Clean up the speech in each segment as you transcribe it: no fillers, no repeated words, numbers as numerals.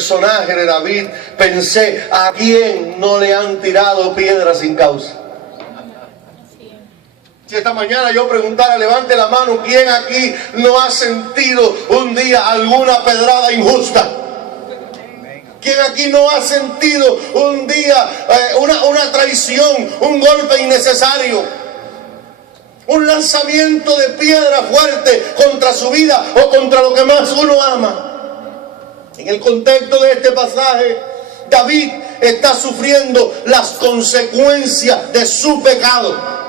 personaje de David, pensé, ¿a quién no le han tirado piedras sin causa? Si esta mañana yo preguntara, levante la mano, ¿quién aquí no ha sentido un día alguna pedrada injusta? ¿Quién aquí no ha sentido un día una traición, un golpe innecesario? Un lanzamiento de piedra fuerte contra su vida o contra lo que más uno ama. En el contexto de este pasaje, David está sufriendo las consecuencias de su pecado.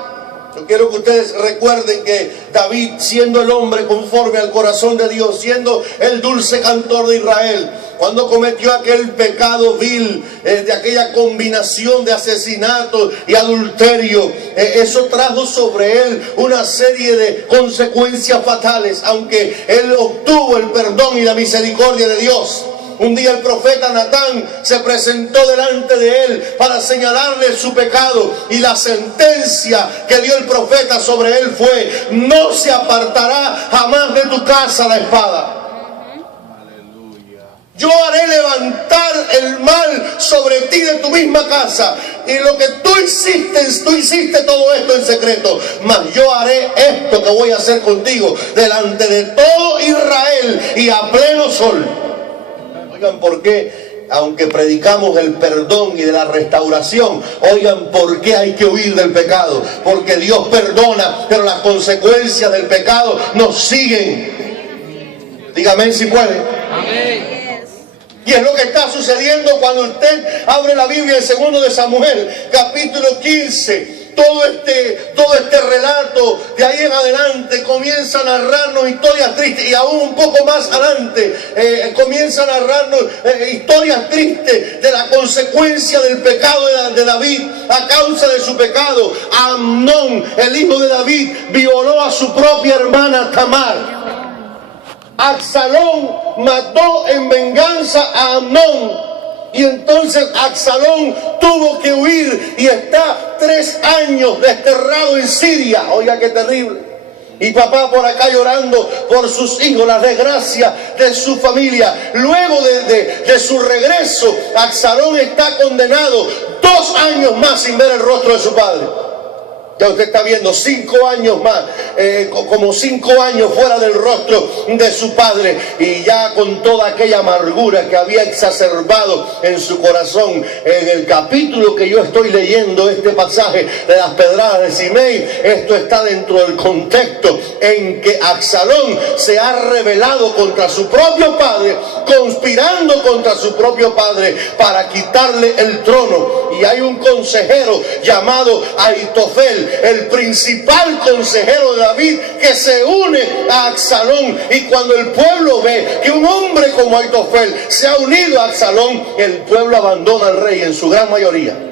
Yo quiero que ustedes recuerden que David, siendo el hombre conforme al corazón de Dios, siendo el dulce cantor de Israel, cuando cometió aquel pecado vil, de aquella combinación de asesinato y adulterio, eso trajo sobre él una serie de consecuencias fatales, aunque él obtuvo el perdón y la misericordia de Dios. Un día el profeta Natán se presentó delante de él para señalarle su pecado, y la sentencia que dio el profeta sobre él fue: no se apartará jamás de tu casa la espada. Yo haré levantar el mal sobre ti de tu misma casa. Y lo que tú hiciste todo esto en secreto. Mas yo haré esto que voy a hacer contigo delante de todo Israel y a pleno sol. Oigan, ¿por qué? Aunque predicamos el perdón y de la restauración, oigan, ¿por qué hay que huir del pecado? Porque Dios perdona, pero las consecuencias del pecado nos siguen. Dígame si puede. Amén. Y es lo que está sucediendo cuando usted abre la Biblia en 2 de Samuel, capítulo 15. Todo este relato de ahí en adelante comienza a narrarnos historias tristes, y aún un poco más adelante comienza a narrarnos historias tristes de la consecuencia del pecado de David. A causa de su pecado, Amnón, el hijo de David, violó a su propia hermana Tamar. Absalón mató en venganza a Amnón. Y entonces Absalón tuvo que huir y está 3 años desterrado en Siria. Oiga, qué terrible. Y papá por acá llorando por sus hijos, la desgracia de su familia. Luego de su regreso, Absalón está condenado 2 años más sin ver el rostro de su padre. Ya usted está viendo 5 años más, como 5 años fuera del rostro de su padre, y ya con toda aquella amargura que había exacerbado en su corazón. En el capítulo que yo estoy leyendo, este pasaje de las pedradas de Simei, esto está dentro del contexto en que Absalón se ha rebelado contra su propio padre, conspirando contra su propio padre para quitarle el trono. Y hay un consejero llamado Ahitofel, el principal consejero de David, que se une a Absalón. Y cuando el pueblo ve que un hombre como Ahitofel se ha unido a Absalón, el pueblo abandona al rey en su gran mayoría.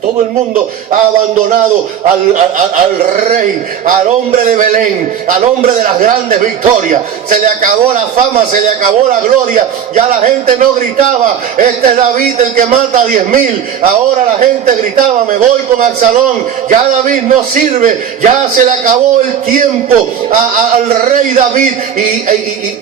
Todo el mundo ha abandonado al rey, al hombre de Belén, al hombre de las grandes victorias. Se le acabó la fama, se le acabó la gloria. Ya la gente no gritaba: este es David el que mata a 10,000. Ahora la gente gritaba: me voy con Absalón. Ya David no sirve, ya se le acabó el tiempo al rey David.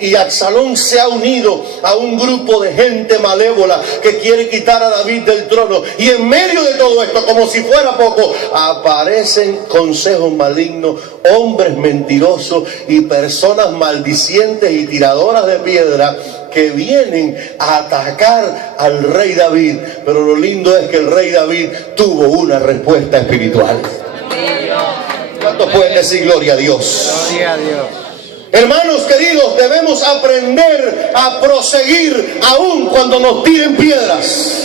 Y Absalón se ha unido a un grupo de gente malévola que quiere quitar a David del trono. Y en medio de todo esto, como si fuera poco, aparecen consejos malignos, hombres mentirosos y personas maldicientes y tiradoras de piedra que vienen a atacar al rey David. Pero lo lindo es que el rey David tuvo una respuesta espiritual. ¿Cuántos pueden decir gloria a Dios? Gloria a Dios. Hermanos queridos, debemos aprender a proseguir aun cuando nos tiren piedras,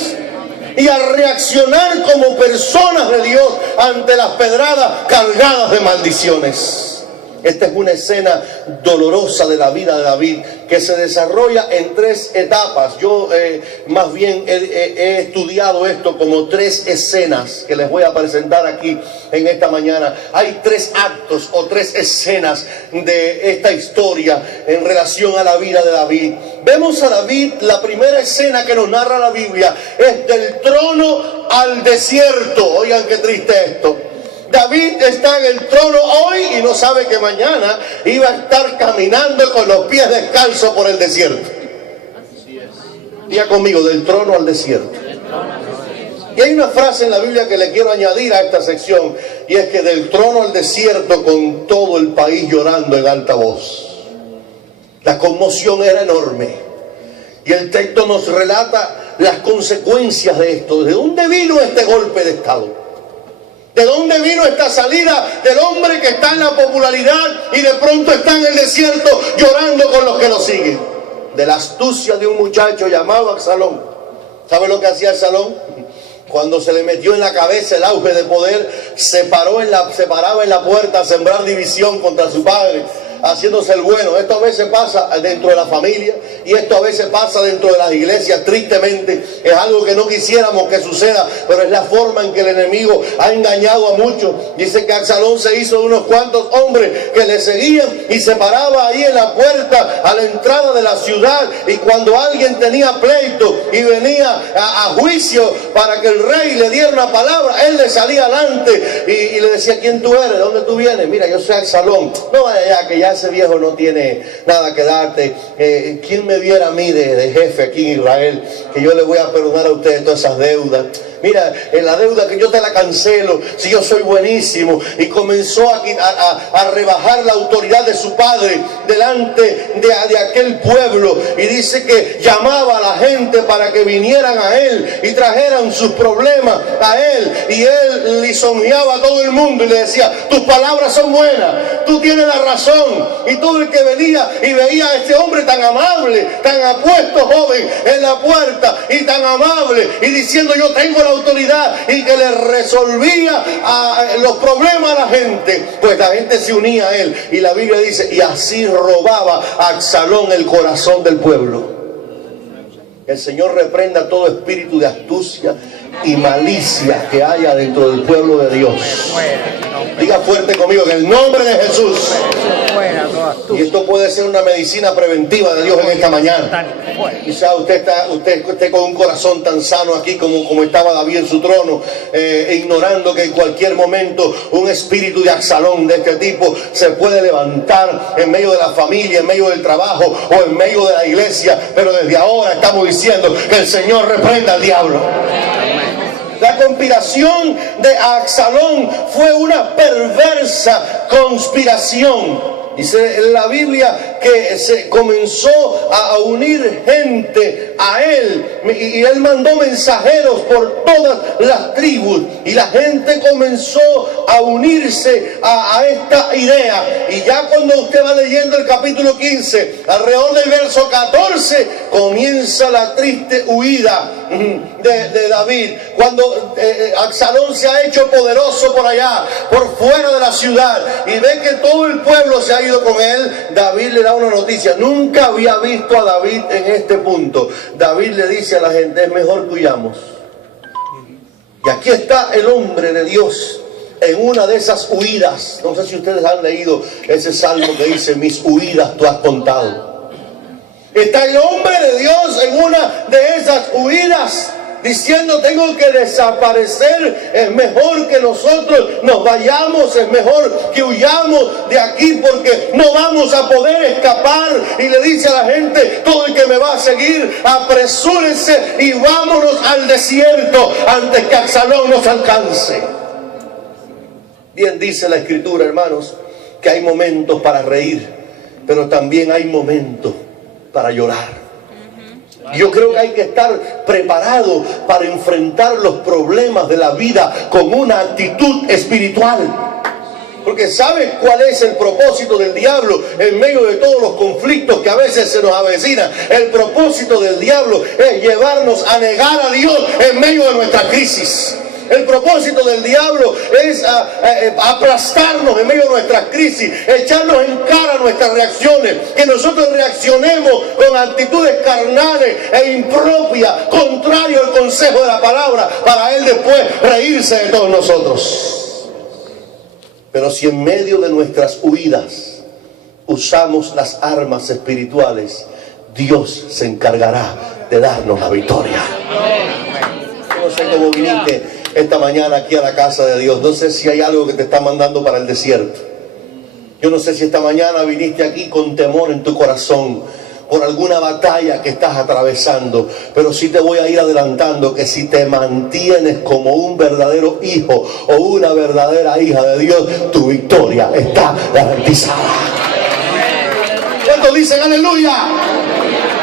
y a reaccionar como personas de Dios ante las pedradas cargadas de maldiciones. Esta es una escena dolorosa de la vida de David, que se desarrolla en 3 etapas. Yo más bien he estudiado esto como 3 escenas que les voy a presentar aquí en esta mañana. Hay 3 actos o 3 escenas de esta historia en relación a la vida de David. Vemos a David, la primera escena que nos narra la Biblia es del trono al desierto. Oigan qué triste esto. David está en el trono hoy y no sabe que mañana iba a estar caminando con los pies descalzos por el desierto. Diga conmigo, del trono al desierto. Y hay una frase en la Biblia que le quiero añadir a esta sección, y es que del trono al desierto, con todo el país llorando en alta voz. La conmoción era enorme. Y el texto nos relata las consecuencias de esto. ¿De dónde vino este golpe de estado? ¿De dónde vino esta salida del hombre que está en la popularidad y de pronto está en el desierto llorando con los que lo siguen? De la astucia de un muchacho llamado Absalón. ¿Sabe lo que hacía Absalón? Cuando se le metió en la cabeza el auge de poder, se paraba en la puerta a sembrar división contra su padre, haciéndose el bueno. Esto a veces pasa dentro de la familia y esto a veces pasa dentro de las iglesias. Tristemente es algo que no quisiéramos que suceda, pero es la forma en que el enemigo ha engañado a muchos. Dice que Absalón se hizo de unos cuantos hombres que le seguían y se paraba ahí en la puerta a la entrada de la ciudad, y cuando alguien tenía pleito y venía a juicio para que el rey le diera una palabra, él le salía adelante y le decía: ¿quién tú eres? ¿De dónde tú vienes? Mira, yo soy Absalón. No vaya allá, que ya ese viejo no tiene nada que darte. ¿Quién me viera a mí de jefe aquí en Israel? Que yo le voy a perdonar a ustedes todas esas deudas. Mira, en la deuda que yo te la cancelo, si yo soy buenísimo. Y comenzó a rebajar la autoridad de su padre delante de aquel pueblo. Y dice que llamaba a la gente para que vinieran a él y trajeran sus problemas a él. Y él lisonjeaba a todo el mundo y le decía: tus palabras son buenas, tú tienes la razón. Y todo el que venía y veía a este hombre tan amable, tan apuesto joven en la puerta y tan amable, y diciendo: yo tengo la autoridad, y que le resolvía los problemas a la gente, pues la gente se unía a él. Y la Biblia dice: y así robaba a Absalón el corazón del pueblo. El Señor reprenda todo espíritu de astucia y malicia que haya dentro del pueblo de Dios. Diga fuerte conmigo: en el nombre de Jesús. Y esto puede ser una medicina preventiva de Dios en esta mañana. Quizá usted esté con un corazón tan sano aquí como estaba David en su trono, ignorando que en cualquier momento un espíritu de Absalón de este tipo se puede levantar en medio de la familia, en medio del trabajo o en medio de la iglesia. Pero desde ahora estamos diciendo que el Señor reprenda al diablo. La conspiración de Absalón fue una perversa conspiración. Dice la Biblia que se comenzó a unir gente a él, y él mandó mensajeros por todas las tribus, y la gente comenzó a unirse a esta idea. Y ya cuando usted va leyendo el capítulo 15, alrededor del verso 14, comienza la triste huida de David. Cuando Absalón se ha hecho poderoso por allá, por fuera de la ciudad, y ve que todo el pueblo se ha ido con él, David le da una noticia. Nunca había visto a David en este punto. David le dice a la gente: es mejor que huyamos. Y aquí está el hombre de Dios en una de esas huidas. No sé si ustedes han leído ese salmo que dice: mis huidas tú has contado. Está el hombre de Dios en una de esas huidas, diciendo: tengo que desaparecer, es mejor que nosotros nos vayamos, es mejor que huyamos de aquí porque no vamos a poder escapar. Y le dice a la gente: todo el que me va a seguir, apresúrense y vámonos al desierto antes que Absalón nos alcance. Bien dice la Escritura, hermanos, que hay momentos para reír, pero también hay momentos para llorar. Yo creo que hay que estar preparado para enfrentar los problemas de la vida con una actitud espiritual. Porque ¿sabe cuál es el propósito del diablo en medio de todos los conflictos que a veces se nos avecinan? El propósito del diablo es llevarnos a negar a Dios en medio de nuestra crisis. El propósito del diablo es aplastarnos en medio de nuestras crisis, echarnos en cara nuestras reacciones, que nosotros reaccionemos con actitudes carnales e impropias, contrario al consejo de la palabra, para él después reírse de todos nosotros. Pero si en medio de nuestras huidas usamos las armas espirituales, Dios se encargará de darnos la victoria. Yo no sé cómo viniste esta mañana aquí a la casa de Dios. No sé si hay algo que te está mandando para el desierto. Yo no sé si esta mañana viniste aquí con temor en tu corazón, por alguna batalla que estás atravesando, pero sí te voy a ir adelantando que si te mantienes como un verdadero hijo o una verdadera hija de Dios, tu victoria está garantizada. ¿Cuántos dicen aleluya?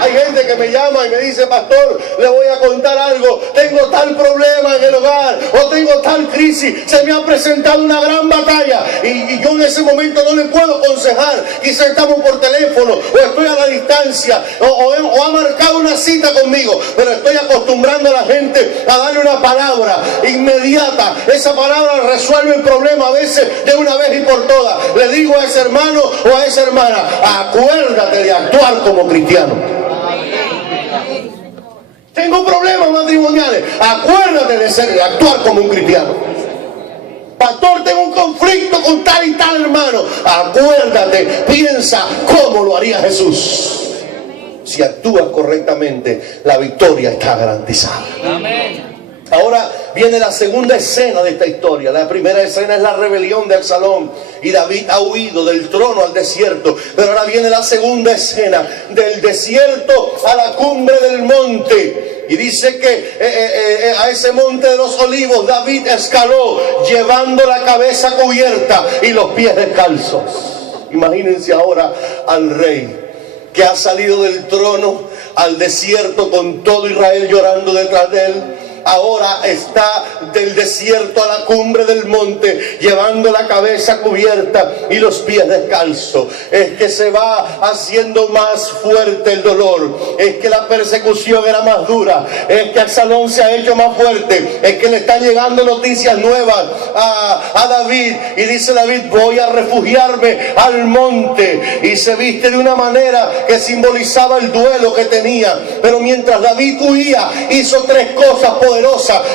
Hay gente que me llama y me dice: pastor, le voy a contar algo, tengo tal problema en el hogar, o tengo tal crisis, se me ha presentado una gran batalla, y yo en ese momento no le puedo aconsejar. Quizá estamos por teléfono, o estoy a la distancia, o ha marcado una cita conmigo, pero estoy acostumbrando a la gente a darle una palabra inmediata. Esa palabra resuelve el problema a veces de una vez y por todas. Le digo a ese hermano o a esa hermana: acuérdate de actuar como cristiano. Tengo problemas matrimoniales, acuérdate de actuar como un cristiano. Pastor, tengo un conflicto con tal y tal hermano, acuérdate, piensa cómo lo haría Jesús. Si actúas correctamente, la victoria está garantizada. Amén. Ahora viene la segunda escena de esta historia. La primera escena es la rebelión de Absalón y David ha huido del trono al desierto. Pero ahora viene la segunda escena, del desierto a la cumbre del monte. Y dice que a ese monte de los olivos David escaló llevando la cabeza cubierta y los pies descalzos. Imagínense ahora al rey que ha salido del trono al desierto con todo Israel llorando detrás de él. Ahora está del desierto a la cumbre del monte, llevando la cabeza cubierta y los pies descalzos. Es que se va haciendo más fuerte el dolor. Es que la persecución era más dura. Es que Absalón se ha hecho más fuerte. Es que le están llegando noticias nuevas a David. Y dice David: voy a refugiarme al monte. Y se viste de una manera que simbolizaba el duelo que tenía. Pero mientras David huía, hizo tres cosas poderosas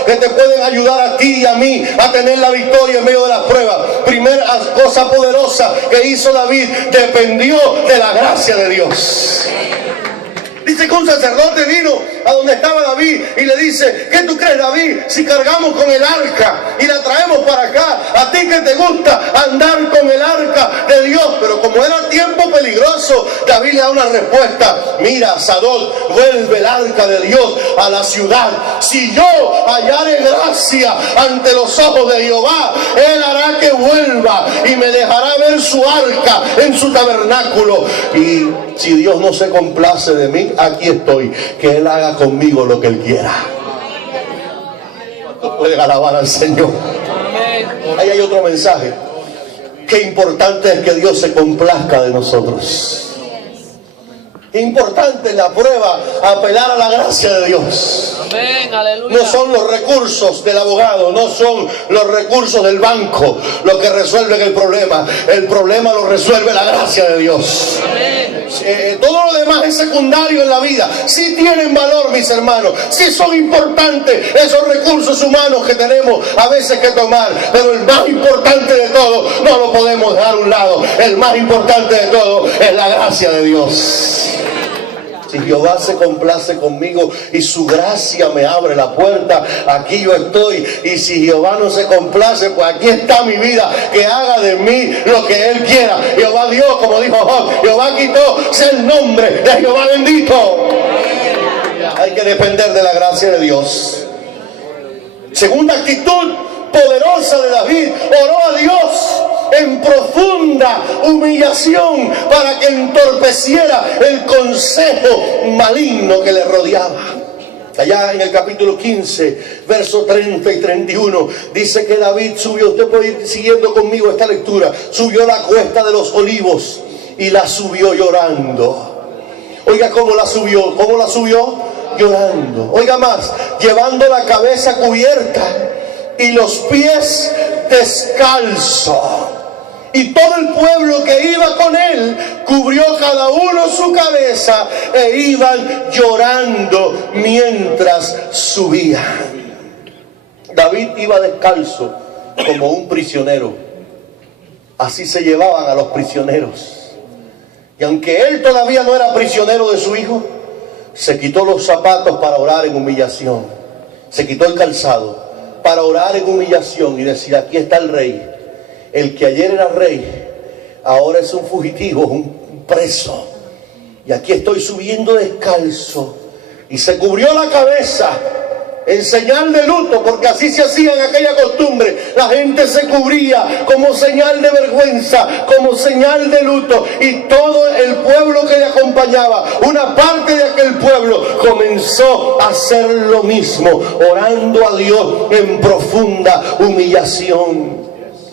que te pueden ayudar a ti y a mí a tener la victoria en medio de las pruebas. Primera cosa poderosa que hizo David: dependió de la gracia de Dios. Dice que un sacerdote vino a donde estaba David y le dice: ¿qué tú crees, David, si cargamos con el arca y la traemos para acá? A ti que te gusta andar con el arca de Dios. Pero como era tiempo peligroso, David le da una respuesta: mira, Sadok, vuelve el arca de Dios a la ciudad. Si yo hallare gracia ante los ojos de Jehová, Él hará que vuelva y me dejará ver su arca en su tabernáculo. Y si Dios no se complace de mí, aquí estoy, que Él haga conmigo lo que Él quiera. ¿Cuántos pueden alabar al Señor? Ahí hay otro mensaje. Qué importante es que Dios se complazca de nosotros. Qué importante en la prueba apelar a la gracia de Dios. Amén, aleluya. No son los recursos del abogado, no son los recursos del banco los que resuelven el problema. El problema lo resuelve la gracia de Dios. Amén. Todo lo demás es secundario en la vida. Sí tienen valor, mis hermanos. Sí son importantes esos recursos humanos que tenemos a veces que tomar. Pero el más importante de todo no lo podemos dejar a un lado. El más importante de todo es la gracia de Dios. Si Jehová se complace conmigo y su gracia me abre la puerta, aquí yo estoy. Y si Jehová no se complace, pues aquí está mi vida, que haga de mí lo que Él quiera. Jehová Dios, como dijo Job, Jehová quitó, sea el nombre de Jehová bendito. Hay que depender de la gracia de Dios. Segunda actitud poderosa de David: oró a Dios en profunda humillación para que entorpeciera el consejo maligno que le rodeaba. Allá en el capítulo 15, versos 30 y 31, dice que David subió, usted puede ir siguiendo conmigo esta lectura, subió la cuesta de los olivos y la subió llorando. Oiga, ¿cómo la subió? ¿Cómo la subió? Llorando. Oiga más, llevando la cabeza cubierta y los pies descalzos. Y todo el pueblo que iba con él cubrió cada uno su cabeza e iban llorando mientras subían. David iba descalzo como un prisionero. Así se llevaban a los prisioneros. Y aunque él todavía no era prisionero de su hijo, se quitó los zapatos para orar en humillación. Se quitó el calzado para orar en humillación y decir: aquí está el rey. El que ayer era rey, ahora es un fugitivo, un preso. y aquí estoy subiendo descalzo. Y se cubrió la cabeza en señal de luto, porque así se hacía en aquella costumbre. La gente se cubría como señal de vergüenza, como señal de luto, y todo el pueblo que le acompañaba, una parte de aquel pueblo, comenzó a hacer lo mismo, orando a Dios en profunda humillación.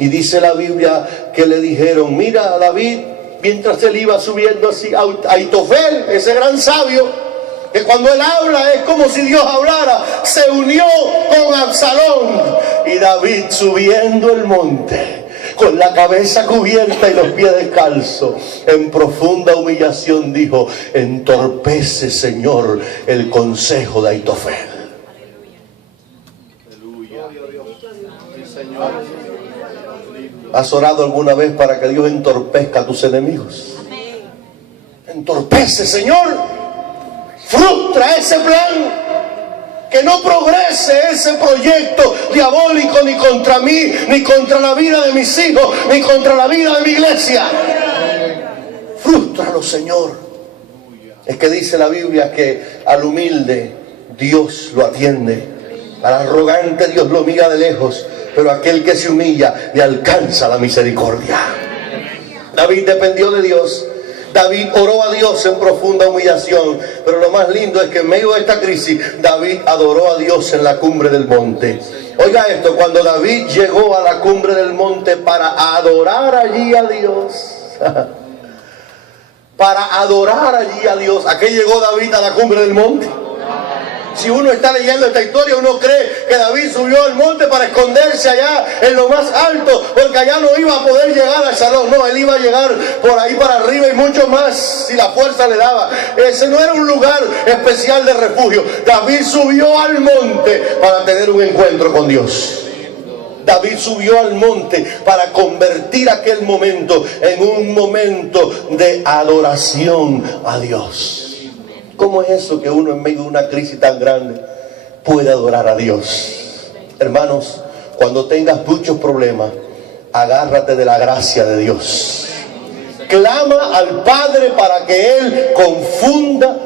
Y dice la Biblia que le dijeron: mira, David, mientras él iba subiendo así, Aitofel, ese gran sabio, que cuando él habla es como si Dios hablara, se unió con Absalón. Y David, subiendo el monte, con la cabeza cubierta y los pies descalzos, en profunda humillación dijo: entorpece, Señor, el consejo de Aitofel. Aleluya. Sí, Señor. ¿Has orado alguna vez para que Dios entorpezca a tus enemigos? Entorpece, Señor. Frustra ese plan, que no progrese ese proyecto diabólico ni contra mí, ni contra la vida de mis hijos, ni contra la vida de mi iglesia. Frústralo, Señor. Es que dice la Biblia que al humilde Dios lo atiende, al arrogante Dios lo mira de lejos, pero aquel que se humilla le alcanza la misericordia. David dependió de Dios. David oró a Dios en profunda humillación, pero lo más lindo es que en medio de esta crisis David adoró a Dios en la cumbre del monte. Oiga esto, cuando David llegó a la cumbre del monte para adorar allí a Dios, para adorar allí a Dios, ¿a qué llegó David a la cumbre del monte? Si uno está leyendo esta historia, uno cree que David subió al monte para esconderse allá en lo más alto, porque allá no iba a poder llegar al salón. No, él iba a llegar por ahí para arriba y mucho más si la fuerza le daba. Ese no era un lugar especial de refugio. David subió al monte para tener un encuentro con Dios. David subió al monte para convertir aquel momento en un momento de adoración a Dios. ¿Cómo es eso que uno en medio de una crisis tan grande puede adorar a Dios? Hermanos, cuando tengas muchos problemas, agárrate de la gracia de Dios. Clama al Padre para que Él confunda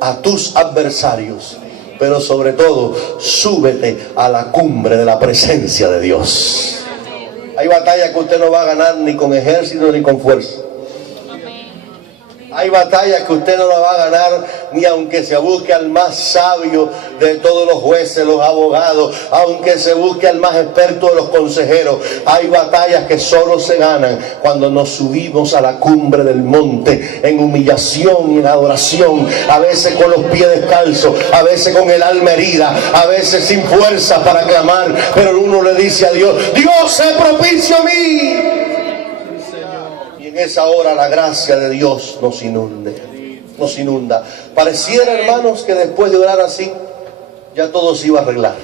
a tus adversarios. Pero sobre todo, súbete a la cumbre de la presencia de Dios. Hay batallas que usted no va a ganar ni con ejército ni con fuerza. Hay batallas que usted no la va a ganar ni aunque se busque al más sabio de todos los jueces, los abogados, aunque se busque al más experto de los consejeros. Hay batallas que solo se ganan cuando nos subimos a la cumbre del monte en humillación y en adoración, a veces con los pies descalzos, a veces con el alma herida, a veces sin fuerza para clamar, pero uno le dice a Dios: Dios, sé propicio a mí. En esa hora la gracia de Dios nos inunda. Pareciera, hermanos, que después de orar así, ya todo se iba a arreglar.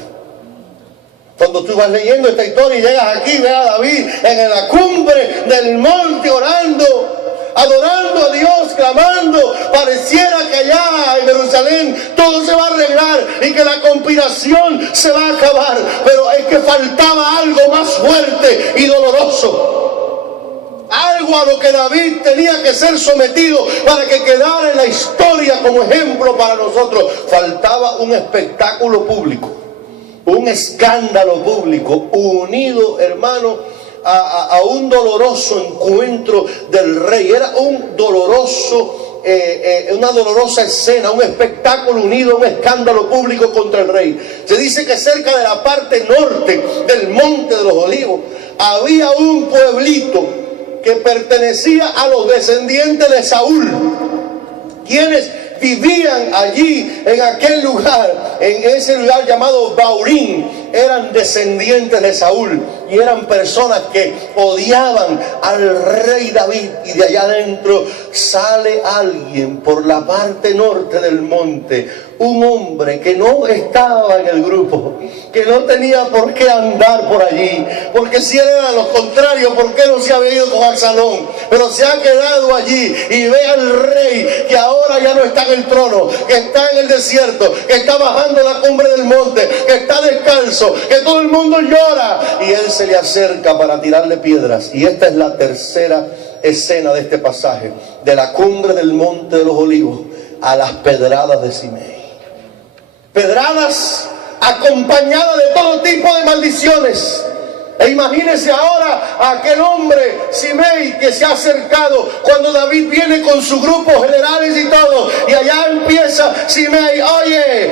Cuando tú vas leyendo esta historia y llegas aquí, ve a David en la cumbre del monte orando, adorando a Dios, clamando. Pareciera que allá en Jerusalén todo se va a arreglar y que la conspiración se va a acabar. Pero es que faltaba algo más fuerte y doloroso. Algo a lo que David tenía que ser sometido para que quedara en la historia como ejemplo para nosotros. Faltaba un espectáculo público, un escándalo público, unido, hermano, a un doloroso encuentro del rey. Era un doloroso, una dolorosa escena, un espectáculo unido a un escándalo público contra el rey. Se dice que cerca de la parte norte del Monte de los Olivos había un pueblito que pertenecía a los descendientes de Saúl, quienes vivían allí en aquel lugar, en ese lugar llamado Baurín. Eran descendientes de Saúl y eran personas que odiaban al rey David. Y de allá adentro sale alguien por la parte norte del monte, un hombre que no estaba en el grupo, que no tenía por qué andar por allí, porque si él era lo contrario, ¿por qué no se había ido con Absalón? Pero se ha quedado allí y ve al rey que ahora ya no está en el trono, que está en el desierto, que está bajando la cumbre del monte, que está descalzo, que todo el mundo llora, y él se le acerca para tirarle piedras. Y esta es la tercera escena de este pasaje, de la cumbre del monte de los olivos a las pedradas de Simei. Pedradas acompañadas de todo tipo de maldiciones. E imagínense ahora a aquel hombre, Simei, que se ha acercado cuando David viene con su grupo, generales y todo. Y allá empieza Simei: oye,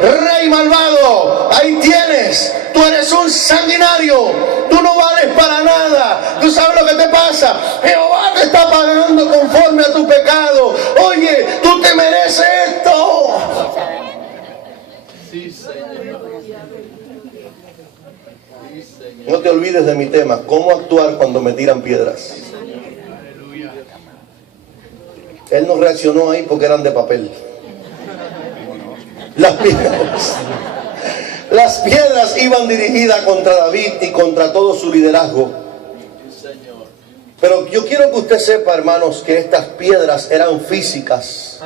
rey malvado, ahí tienes, tú eres un sanguinario, tú no vales para nada, tú sabes lo que te pasa, Jehová te está pagando conforme a tu pecado, oye, tú te mereces esto. Sí, Señor. No te olvides de mi tema, cómo actuar cuando me tiran piedras. Él no reaccionó ahí porque eran de papel. Las piedras iban dirigidas contra David y contra todo su liderazgo. Pero yo quiero que usted sepa, hermanos, que estas piedras eran físicas,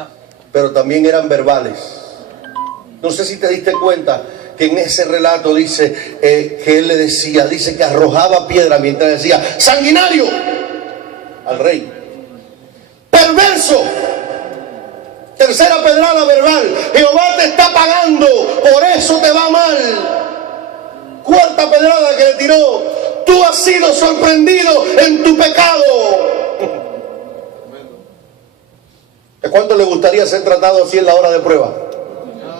pero también eran verbales. No sé si te diste cuenta que en ese relato dice que él le decía, dice que arrojaba piedra mientras decía: sanguinario, al rey. Perverso. Tercera pedrada verbal: Jehová te está pagando, por eso te va mal. Cuarta pedrada que le tiró: tú has sido sorprendido en tu pecado. ¿A cuánto le gustaría ser tratado así en la hora de prueba?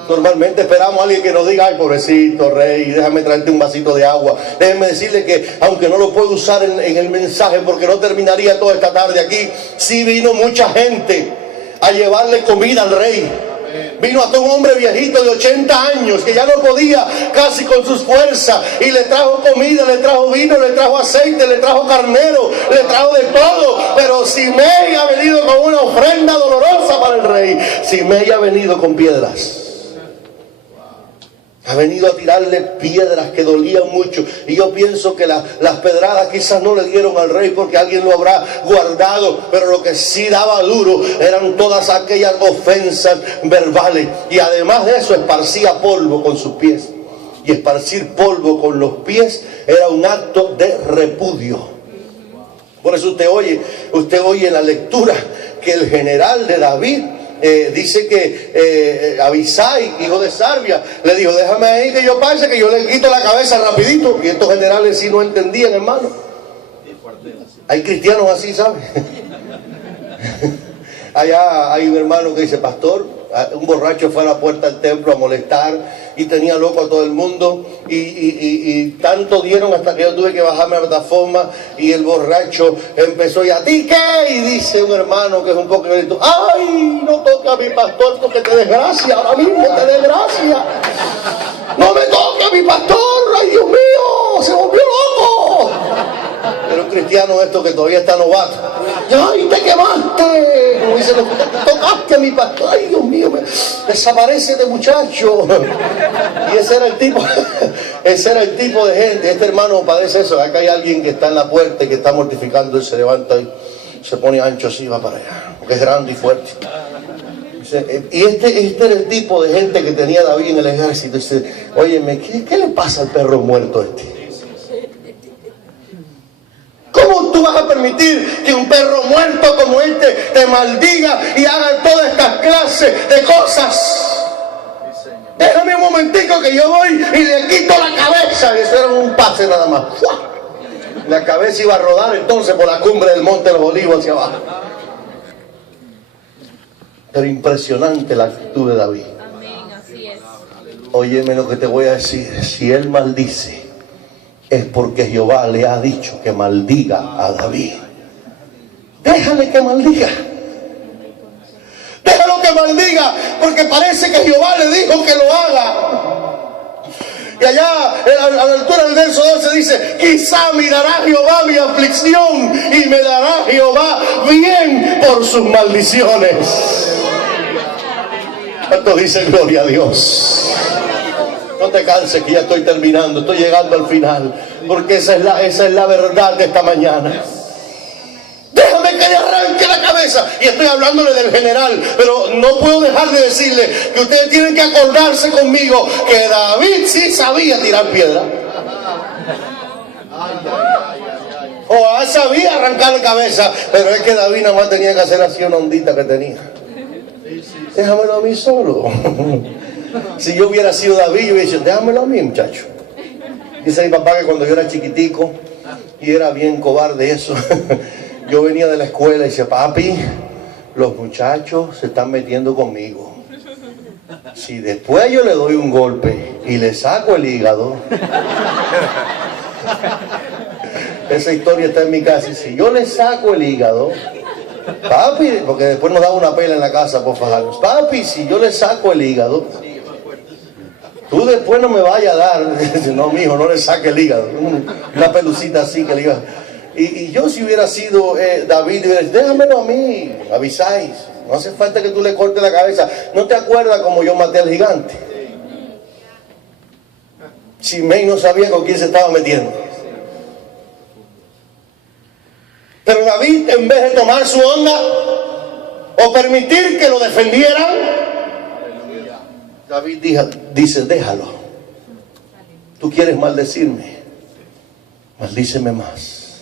Normalmente esperamos a alguien que nos diga: ay, pobrecito rey, déjame traerte un vasito de agua. Déjenme decirle que, aunque no lo puedo usar en el mensaje porque no terminaría toda esta tarde aquí, sí vino mucha gente a llevarle comida al rey. Vino hasta un hombre viejito de 80 años que ya no podía casi con sus fuerzas, y le trajo comida, le trajo vino, le trajo aceite, le trajo carnero, le trajo de todo. Pero Simei ha venido con una ofrenda dolorosa para el rey. Simei ha venido con piedras. Ha venido a tirarle piedras que dolían mucho. Y yo pienso que las pedradas quizás no le dieron al rey porque alguien lo habrá guardado. Pero lo que sí daba duro eran todas aquellas ofensas verbales. Y además de eso, esparcía polvo con sus pies. Y esparcir polvo con los pies era un acto de repudio. Por eso usted oye en la lectura que el general de David dice que Abisai, hijo de Sarbia, le dijo: déjame ahí que yo pase, que yo le quito la cabeza rapidito. Y estos generales sí no entendían, hermano. Hay cristianos así, ¿sabes? Allá hay un hermano que dice: pastor, un borracho fue a la puerta del templo a molestar y tenía loco a todo el mundo, y tanto dieron hasta que yo tuve que bajarme a la plataforma, y el borracho empezó: ¿y a ti qué? Y dice un hermano que es un poco grito: ay, no toca a mi pastor porque te desgracia, ahora mismo te desgracia, no me toque a mi pastor, ay Dios mío, se volvió loco. Pero un cristiano esto que todavía está novato: ¡ay, te quemaste! Como dice, tocaste a mi pastor, ay Dios mío, desaparece este muchacho. Y ese era el tipo de gente. Este hermano padece eso. Acá hay alguien que está en la puerta y que está mortificando, y se levanta y se pone ancho así, va para allá, porque es grande y fuerte. Y este era el tipo de gente que tenía David en el ejército. Dice: óyeme, ¿qué le pasa al perro muerto este? ¿Cómo tú vas a permitir que un perro muerto como este te maldiga y haga todas estas clases de cosas? Déjame un momentico que yo voy y le quito la cabeza. Y eso era un pase nada más. La cabeza iba a rodar entonces por la cumbre del monte de los olivos hacia abajo. Pero impresionante la actitud de David. Amén, así es. Óyeme lo que te voy a decir. Si él maldice, es porque Jehová le ha dicho que maldiga a David. Déjale que maldiga. Déjalo que maldiga, porque parece que Jehová le dijo que lo haga. Y allá a la altura del verso 12 dice: quizá mirará Jehová mi aflicción y me dará Jehová bien por sus maldiciones. ¿Cuánto dice gloria a Dios? No te canses, que ya estoy terminando, estoy llegando al final, porque esa es la verdad de esta mañana. Déjame que le arranque la cabeza. Y estoy hablándole del general, pero no puedo dejar de decirle que ustedes tienen que acordarse conmigo que David sí sabía tirar piedra. O sabía arrancarle cabeza, pero es que David nada más tenía que hacer así una ondita que tenía. Déjamelo a mí solo. Si yo hubiera sido David, yo hubiera dicho, déjamelo a mí, muchacho. Dice mi papá que cuando yo era chiquitico y era bien cobarde eso, yo venía de la escuela y decía, papi, los muchachos se están metiendo conmigo. Si después yo le doy un golpe y le saco el hígado, esa historia está en mi casa, y si yo le saco el hígado, papi, porque después nos da una pela en la casa por fajarnos, papi, si yo le saco el hígado, tú después no me vayas a dar, no, mijo, no le saque el hígado, una pelucita así que le iba. Y yo, si hubiera sido David, hubiera dicho, déjamelo a mí, avisáis, no hace falta que tú le cortes la cabeza. ¿No te acuerdas cómo yo maté al gigante? Shimei no sabía con quién se estaba metiendo. Pero David, en vez de tomar su onda o permitir que lo defendieran, David dice, déjalo. Tú quieres maldecirme, maldíceme más.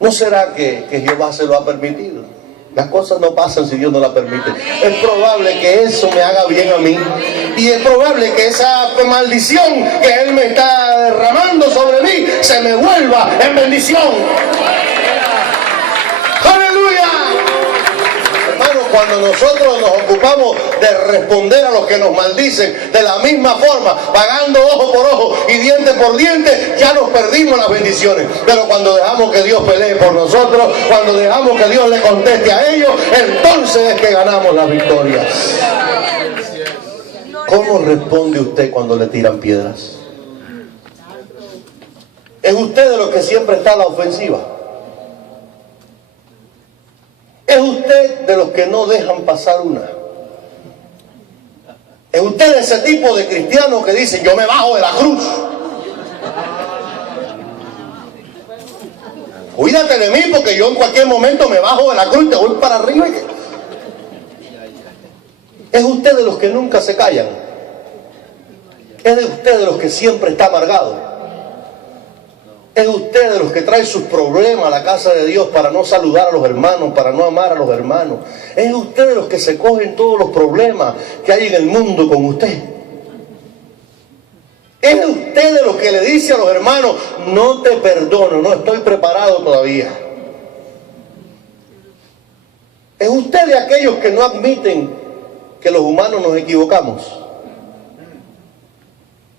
¿No será que Jehová se lo ha permitido? Las cosas no pasan si Dios no las permite. Es probable que eso me haga bien a mí. Y es probable que esa maldición que Él me está derramando sobre mí se me vuelva en bendición. ¡Aleluya! Hermanos, cuando nosotros nos ocupamos de responder a los que nos maldicen de la misma forma, pagando ojo por ojo y diente por diente, ya nos perdimos las bendiciones. Pero cuando dejamos que Dios pelee por nosotros, cuando dejamos que Dios le conteste a ellos, entonces es que ganamos las victorias. ¿Cómo responde usted cuando le tiran piedras? ¿Es usted de los que siempre está a la ofensiva? ¿Es usted de los que no dejan pasar una? ¿Es usted de ese tipo de cristianos que dicen, yo me bajo de la cruz? Cuídate de mí porque yo en cualquier momento me bajo de la cruz y te voy para arriba. ¿Es usted de los que nunca se callan? ¿Es de usted de los que siempre está amargado? ¿Es usted de los que trae sus problemas a la casa de Dios para no saludar a los hermanos, para no amar a los hermanos? ¿Es usted de los que se cogen todos los problemas que hay en el mundo con usted? ¿Es usted de los que le dice a los hermanos, no te perdono, no estoy preparado todavía? ¿Es usted de aquellos que no admiten que los humanos nos equivocamos?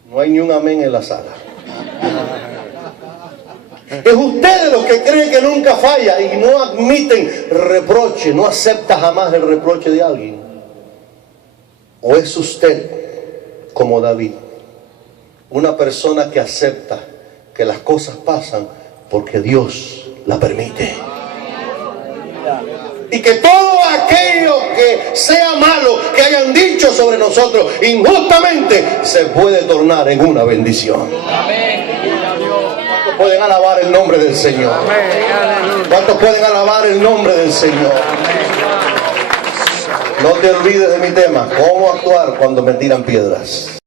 No hay ni un amén en la sala. ¿Es usted de los que creen que nunca falla y no admiten reproche, no acepta jamás el reproche de alguien? ¿O es usted como David, una persona que acepta que las cosas pasan porque Dios la permite? Y que todo aquello que sea malo que hayan dicho sobre nosotros injustamente se puede tornar en una bendición. ¿Cuántos pueden alabar el nombre del Señor? ¿Cuántos pueden alabar el nombre del Señor? No te olvides de mi tema, cómo actuar cuando me tiran piedras.